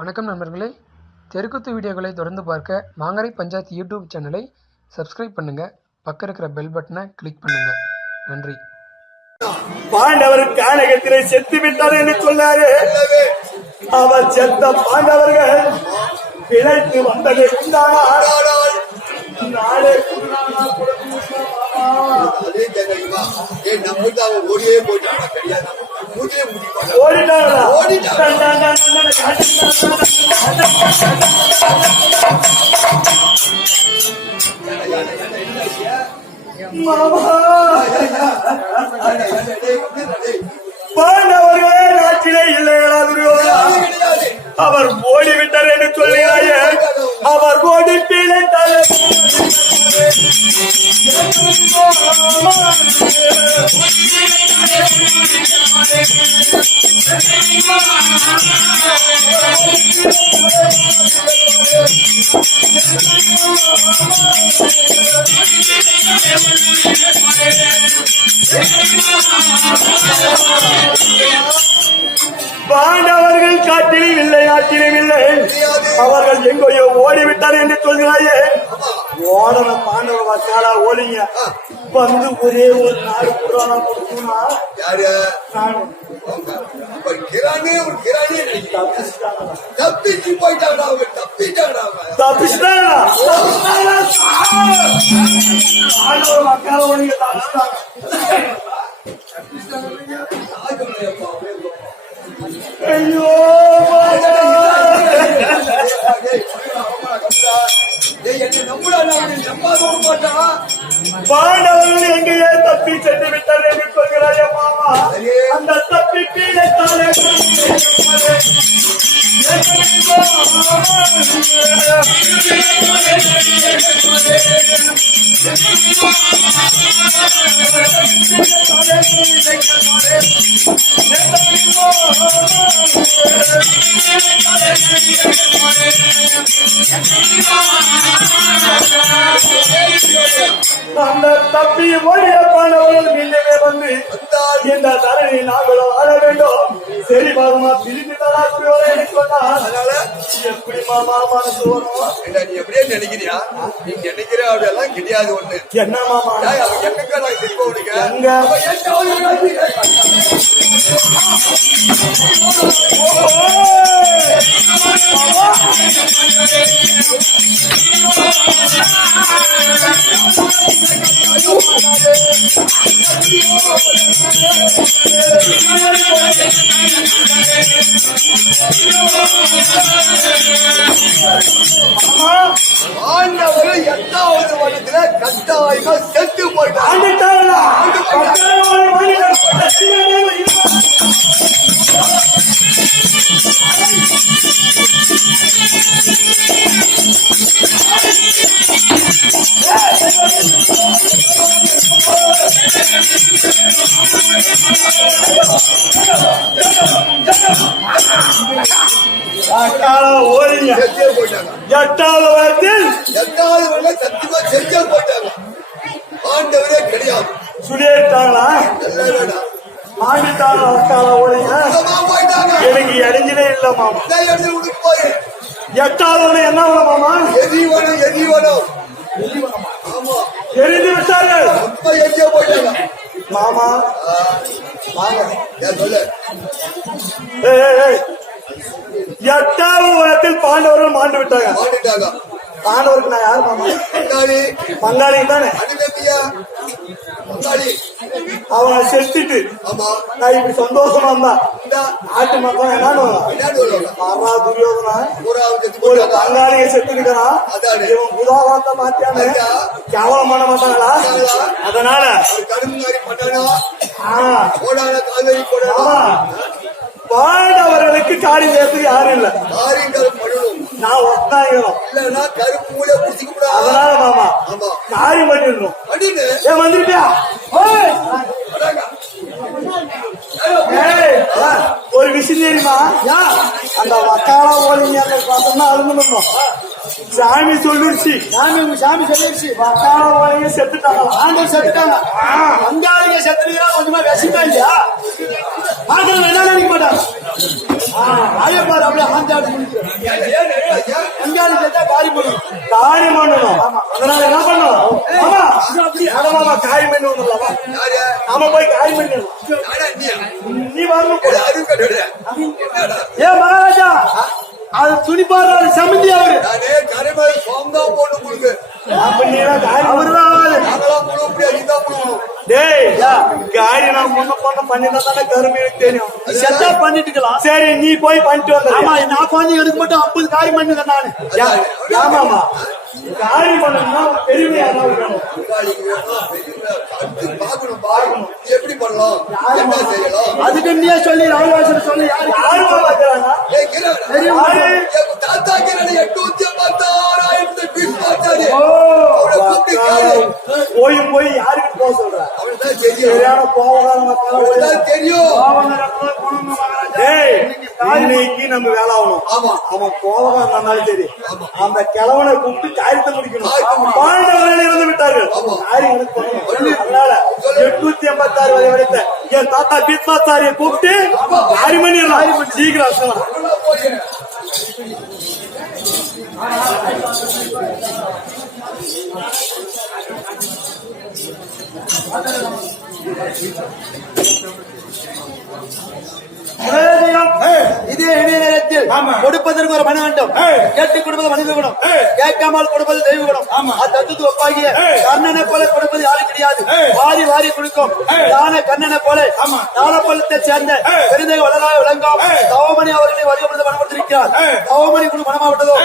வணக்கம் நண்பர்களே, தெருக்கூத்து வீடியோக்களை தொடர்ந்து பார்க்க மாங்கரை பஞ்சாயத்து யூடியூப் சேனலை சப்ஸ்கிரைப் பண்ணுங்க. பக்கம் இருக்கிற பெல் பட்டனை கிளிக் பண்ணுங்க. நன்றி. பாண்டவர் கானகத்திலே செத்து விட்டார் என்று சொன்னாரு. அவர் செத்த பாண்டவர்கள் பிழைத்து வந்ததை உண்டானால் நாளே ஓடியே போயிட்டாங்க. பாண்டவர்களே நாட்டிலே இல்லையா துரியோதனா? அவர் ஓடிவிட்டார் என்று சொல்கிறாயே. அவர் ஓடி பிழைத்தார். பாண்டவர்கள் காட்டிலும் இல்லை, ஆற்றிலும் இல்லை. அவர்கள் எங்கேயோ ஓடிவிட்டார் என்று சொல்கிறாயே. ஓடன பாண்டவ வச்சாலா ஓடிங்க வந்து ஒரே ஒரு நாடு கொடுத்தா தப்பிச்சு போயிட்டாங்க. அவங்க தப்பிட்டாங்க. பாண்டவ மக்கள் ஓடிங்க தப்பிச்சிட்டாங்க. ஐயோ பாண்டவர்கள் எங்கேயே தப்பி சென்று விட்டார் என்று சொல்கிறாய் மாமா. அந்த தப்பி பீழைத்தாலே அந்த தப்பி ஓடிய பாண்டவர்கள் மீண்டவே வந்து இந்த தரணி நாங்களும் ஆள வேண்டும். சரி பாருமா பிரிந்து தரா சொன்னால் எப்படி மாமா மனசு வரும்? நீ எப்படியே நினைக்கிறியா? நீ நினைக்கிற அப்படியெல்லாம் கிடையாது. ஒண்ணு என்ன மாமா என்னக்கா திரும்ப ஆண்டவர்கள் 8வது வருடத்துல கட்டாயமா செத்து போயிட்டாங்க. சத்தியமா செஞ்சே போயிட்டாங்க. ஆண்டவரே கிடையாது. சுடிட்டாங்களா ஆண்டிட்டாங்க. எனக்கு இடைஞ்சலே இல்ல மாமா. 8வது என்ன மாமா? எரிவனம் எரிந்து விட்டார்கள். எரிஞ்சே போயிட்டாங்க மாமா. சொல்லு. 8வது வருடத்தில் பாண்டவர்கள் மாண்டு விட்டாங்க. பாண்டவருக்கு நான் யாரு மாமா? பங்காளி தானே. அவங்க செத்துட்டு நான் இப்படி சந்தோஷமா இருந்தா நாட்டு மக்கள் என்ன துரியோதனா ஒரு பங்காளியை செத்துக்கிறான். இவன் புதாவாத்த மாத்தியானு கேவலம் பண்ண மாட்டாங்களா? அதனால பாண்டவர்களுக்கு காரி பேசுறது யாரும் இல்ல. நான் ஒத்தாயிரம் இல்லன்னா கருப்பு மூளை குடிச்சுக்க கூடாது. அதனால மாமா காரி பண்ணிடணும். ஏன் வந்துருப்பியா? ஒரு விஷயம் தெரியுமா? அந்த வக்காலா ஓடிங்க அழுந்தணும். சாமி சொல்லிருச்சு. சாமி சொல்லிருச்சு வக்காலா ஓடிங்க செத்துட்டாங்க. ஆண்டவர் செத்துட்டாங்க. வந்தாளிங்க செத்துட்டீங்கன்னா கொஞ்சமா விஷயமா இல்லையா? என்ன நினைக்க மாட்டாங்க. பாரு அப்படியே ஆந்தாடி அங்காளி கேட்டா காரி போடணும். காரி பண்ணணும். அதனால என்ன பண்ணணும்? ஆமா ஆமா காரி பண்ணி வந்துடலாமா? நாம போய் காரி பண்ணணும். நீ வரணும். ஏன் மகாராஜா அது துணிப்பாரு சமந்தி அவரு காரி நான் முன்ன பொண்ணு பண்ணிதான் தானே கருமையை தெரியும். செட்டா பண்ணிட்டுக்கலாம். சரி நீ போய் பண்ணிட்டு வந்த. ஆமா நான் பண்ணி எடுக்க மட்டும் 50 காரி பண்ணுங்க நானு. ஆமாமா காரி பண்ணணும்னா பெருமையா எப்படி பண்ணலாம் என்ன செய்யலாம் அதுக்கு நீ சொல்லி ராஜவாசன் சொல்லி யாரு பாக்குறாங்க தாத்தா கிரணி 886,000 பீஸ் பார்த்தாரு. போய் யாருக்கு போக சொல்ற? அவனுக்கு தெரியும். சரியான கோவம் தெரியும். இன்னைக்கு நம்ம வேலை ஆகணும். ஆமா அவன் கோவம் வந்தாலும் சரி அந்த கிழவனை கூப்பிட்டு காரியத்தை முடிக்கணும். பாண்டவர்கள் இருந்து விட்டார்கள். அதனால 886 வரை வரைத்த என் தாத்தா பீத்மாச்சாரியை கூப்பிட்டு 6 மணி சீக்கிரம் இதே இணைய நேரத்தில் கொடுப்பதற்கு ஒரு மன வேண்டும். கேட்டுக் கொடுப்பது மனித குணம், கேட்காமல் கொடுப்பது தெய்வ குணம். தத்துவ ஒப்பாகிய கர்ணனை போல கொடுப்பது யாரும் கிடையாது. வாரி வாரி கொடுக்கும் தான கண்ணனை போல தாளப்பள்ளத்தை சேர்ந்த பெருந்தை வளராக விளங்கும் தவமணி அவர்களை வருகப்படுத்த மனப்படுத்திருக்கிறார். தவமணி குழு மனமாவிட்டதோ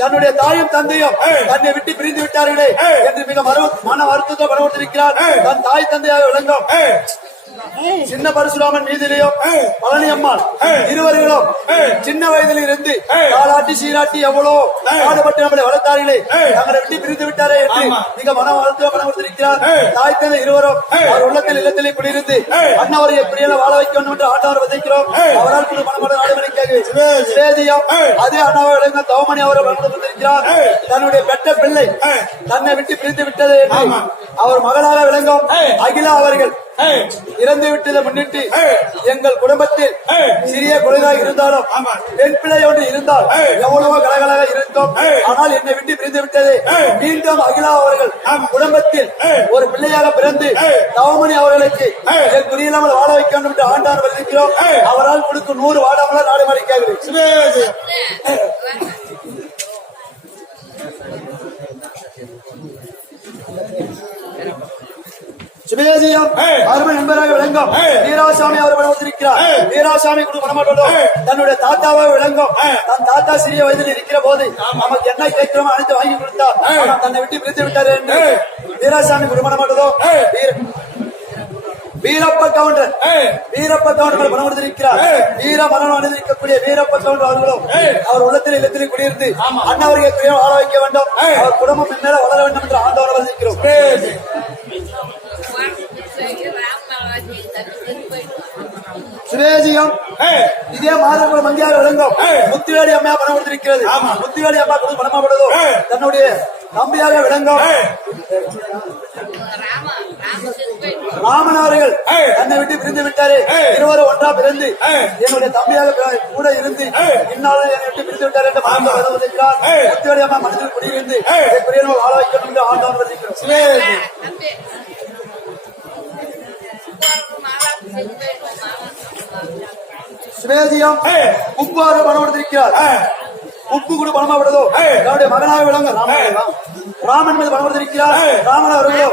தன்னுடைய தாயும் தந்தையும் தன்னை விட்டு பிரிந்து விட்டார்களே என்று மிக மன வருத்தத்தை மனப்படுத்திருக்கிறார். தன் தாய் தந்தையாக விளங்கும் சின்ன பரசுராமன் மீதிலேயும் பழனி அம்மாள் இருவர்களும் சின்ன வயதில் இருந்து காலாட்டி சீராட்டி எவ்வளோ பாடுபட்டு நம்மளை வளர்த்தார்களே தங்களை விட்டு பிரிந்து விட்டாரே என்று மிக மன வருத்தம் மனப்படுத்திருக்கிறார். தாய் தந்தை இருவரும் அவர் உள்ளத்தில் இல்லத்திலே குடியிருந்து அண்ணவரை எப்படியெல்லாம் வாழ வைக்க வேண்டும் என்று ஆண்டவர் வதைக்கிறோம். அவரால் குழு மனமோடு நாடுமணிக்காக அதே அண்ணாவை விளங்க தவமணி அவரை மனப்படுத்திருக்கிறார். தன்னுடைய பெற்ற பிள்ளை தன்னை விட்டு பிரிந்து விட்டது என்று அவர் மகளாக விளங்கும் அகிலா அவர்கள் இறந்து விட்டதை முன்னிட்டு எங்கள் குடும்பத்தில் சிறிய குழந்தையாக இருந்தாலும் பெண் பிள்ளை ஒன்று இருந்தால் எவ்வளவோ கலகலாக இருக்கும். ஆனால் என்னை விட்டு பிரிந்து விட்டது. மீண்டும் அகிலா அவர்கள் குடும்பத்தில் ஒரு பிள்ளையாக பிறந்து தவமணி அவர்களுக்கு என் குறியில்லாமல் வாழ வைக்க வேண்டும் என்று ஆண்டார் வருகிறோம். அவரால் கொடுக்கும் 100 வாடாமல் நாடு மடிக்காது. சிவதேசியம் அருமை நண்பராக விளங்கும் வீராசாமி அவர் மனமத்திருக்கிறார். வீராசாமி குழு மனமாட்டோம் தன்னுடைய தாத்தாவாக விளங்கும். தன் தாத்தா சிறிய வயதில் இருக்கிற போது நமக்கு என்ன கேட்கிறோமோ அனைத்து வாங்கி கொடுத்தார். தன்னை விட்டு பிரித்து விட்டார் என்று வீராசாமி குழு மனமாட்டதோ வீரப்ப கவுண்டர் மனமத்திருக்கிறார். வீர மரணம் அணிந்திருக்கக்கூடிய வீரப்ப கவுண்டர் அவர்களும் அவர் உள்ளத்தில் இல்லத்தில் குடியிருந்து அண்ணவர்களை வாழ வைக்க வேண்டும். அவர் குடும்பம் முன்னேற வளர வேண்டும் என்று ஆண்டவர் வந்திருக்கிறோம். சுரேஜியம் இதே மாதவ மந்தியாக விளங்கும் முத்துவேடி அம்மா பணம் கொடுத்திருக்கிறது. முத்துவேடி அம்மா கொடுத்து பணமாப்படுதோ தன்னுடைய தம்பியாக விளங்கும் ராமன் அவர்கள் தன்னை விட்டு பிரிந்து விட்டாரே. இருவரும் ஒன்றா பிறந்து என்னுடைய தம்பியாக கூட இருந்து இன்னாலும் என்னை விட்டு பிரிந்து விட்டார் என்று மனம் வருகிறார். முத்துவேடி அம்மா மனதில் குடியிருந்து வாழ வைக்கணும் என்று ஆண்டவன் வருகிறோம். சுவேதியம் உப்பாறு பணப்படுத்திருக்கிறார். உப்பு கூட பணமாப்படுதோ என்னுடைய மகனாக விளங்க ராமன் மீது பணப்படுத்திருக்கிறார். ராமன் அவர்களோ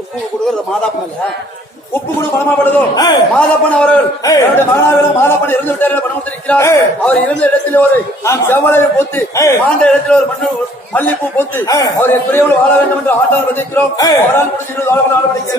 உப்பு கொடுக்கறது மாதாப்பன் இல்ல, உப்பு கூட பணமாப்படுதோ மாதப்பன் அவர்கள் என்னுடைய மகனாக மாதப்பன் இறந்து விட்டார்கள் பணப்படுத்திருக்கிறார். அவர் இருந்த இடத்தில் ஒரு செவ்வலை போத்து ஆண்ட இடத்தில் ஒரு மல்லிப்பூ போத்து அவர் எப்படியோ வாழ வேண்டும் என்று ஆண்டவர் வந்திருக்கிறோம். அவரால் முடிச்சு வாழ நடவடிக்கை